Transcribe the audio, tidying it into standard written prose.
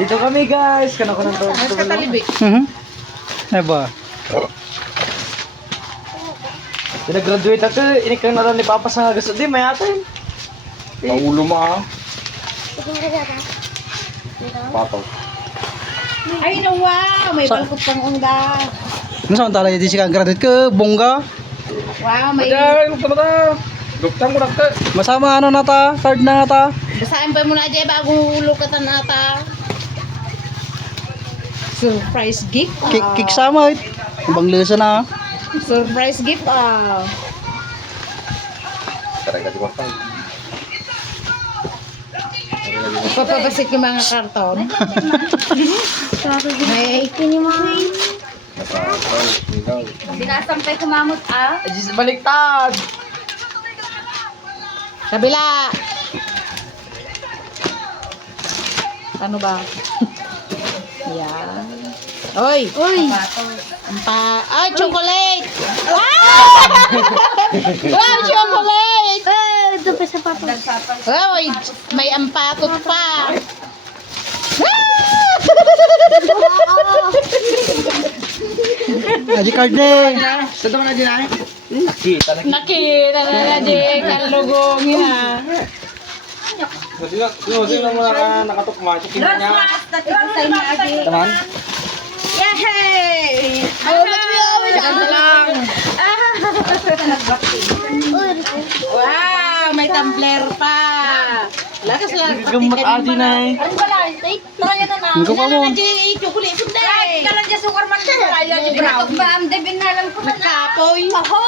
Dito kami guys. Kano ko nang to. Mas katalibik. Eba. Graduate ako. Ini kan na ni Papa sa gusto di may atin. Paulo mo ah. Pato. Ay, no, wow! May balkot pang ungda. Ano sa antala di siya graduate ke bongga. Wow, may... Ayan, lupa na ta. Luktang ko na ta. Masama ano nata, third na nata. Basahin pa muna dyan bago lukatan ata. Surprise gift. Kik sama it. Ibang lesa na. Surprise gift. Taray ka di ko. Papabasit yung mga karton. May Binasampay kumamot ah. Ajis baliktad. kabila. Ano ba? Yan. Oy! Uy! Ay, chocolate! Wow! Wow, chocolate! Ito pa sa papa. Wow, may ampatot pa. Aji card ne. Sa to na din ay. Nakita na. Nakita na na di kalugong yan. Sino mo nakatukma? Chikin niya. Taman. Yay! Oh, maganda lang. Wow, may tumbler pa. Lakas lang. Gamot adi na eh. Ano ba lang? Try na na. Ang pa mo. Di chocolate sunday. Kalan dyan sukar man. Kaya dyan brown. Ba, ang debin na lang ko na. Nagkapoy. Paho!